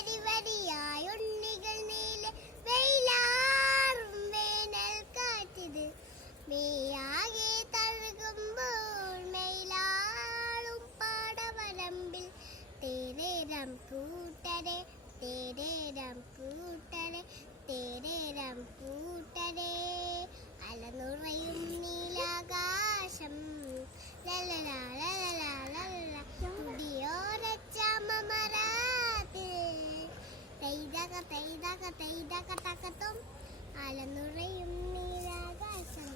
വരി വരിയായ ഉണ്ണികൾ നീലെ വെയിലാറും വേനൽ കാറ്റിത് മേയാകെ തഴുകുമ്പോൾ മെയിലാളും പാടവരമ്പിൽ തേരേരം കൂട്ടരെ തേരേരം കൂട്ടരെ തേരേരം കൂട്ടരെ അലനുറയും നീലാകാശം ും അലനുറയും നീലാകാശം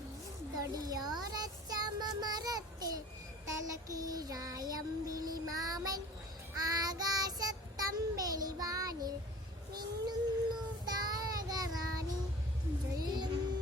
തൊടിയോരച്ചമരത്തിൽ തലകീഴായമ്പിളി മാമൻ ആകാശത്തമ്പെളിവാനിൽ മിന്നുന്നു താരകറാണി ചൊല്ലുന്നു